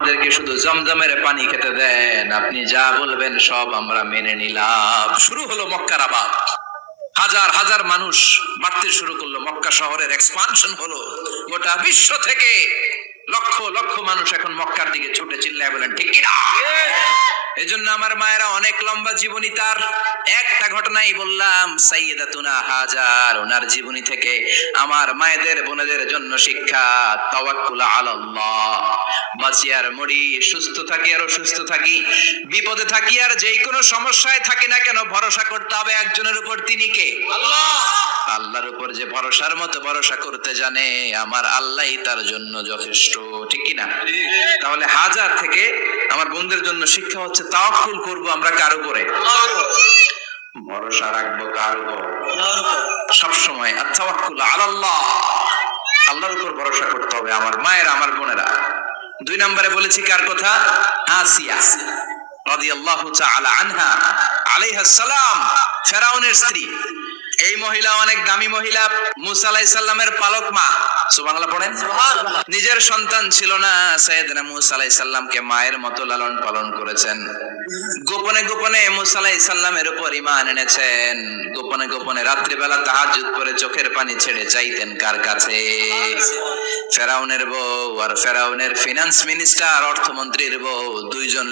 আমাদেরকে শুধু জমজমের পানি খেতে দেন, আপনি যা বলবেন সব আমরা মেনে নিলাম। শুরু হলো মক্কার আবাদ, হাজার হাজার মানুষ বাড়তে শুরু করলো, মক্কা শহরের এক্সপানশন হলো। গোটা বিশ্ব থেকে লক্ষ লক্ষ মানুষ এখন মক্কার দিকে ছুটে চিল্লায় বলেন ঠিক কিনা। এজন্য আমার মায়েরা অনেক লম্বা জীবনী, তার একটা ঘটনাই বললাম, সাইয়্যিদাতুনা হাজার, ওনার জীবনী থেকে আমার মায়েদের বোনেদের জন্য শিক্ষা, তাওয়াক্কুল আলাল্লাহ। বাঁচি আর মরি, সুস্থ থাকি আর অসুস্থ থাকি, বিপদে থাকি আর যেই কোনো সমস্যায় থাকি না কেন, ভরসা করতে হবে একজনের উপর, তিনি কে? আল্লাহ। আল্লাহর উপর যে ভরসার মতো ভরসা করতে জানে, আমার আল্লাহই তার জন্য যথেষ্ট, ঠিক কিনা? তাহলে হাজার থেকে আমার বন্ধুদের জন্য শিক্ষা হচ্ছে, তাওয়াক্কুল করব আমরা কার উপরে? ভরসা রাখবো কার উপর? সব সময় আত-তাওয়াক্কুল আলাল্লাহ, আল্লাহর উপর ভরসা করতে হবে আমার মায়েরা, আমার বোনেরা। 2 নম্বরে বলেছি কার কথা? আসিয়া রাদিয়াল্লাহু তাআলা আনহা আলাইহাস সালাম, ফেরাউনের স্ত্রী। এই মহিলা অনেক দামি মহিলা, মুসা আলাইহিস সালামের পালক মা। সুবহানাল্লাহ পড়েন। সুবহানাল্লাহ। নিজের সন্তান ছিল না, সাইয়েদনা মুসা আলাইহিস সালামকে মায়ের মতো লালন পালন করেছেন। গোপনে গোপনে মুসা আলাইহিস সালামের উপর ঈমান এনেছেন। গোপনে গোপনে রাত্রিবেলা তাহাজ্জুদ করে চোখের পানি ছেড়ে চাইতেন কার কাছে? ফেরাউনের বউ আর ফেরাউনের ফিনান্স মিনিস্টার, অর্থমন্ত্রীর বউ, দুইজন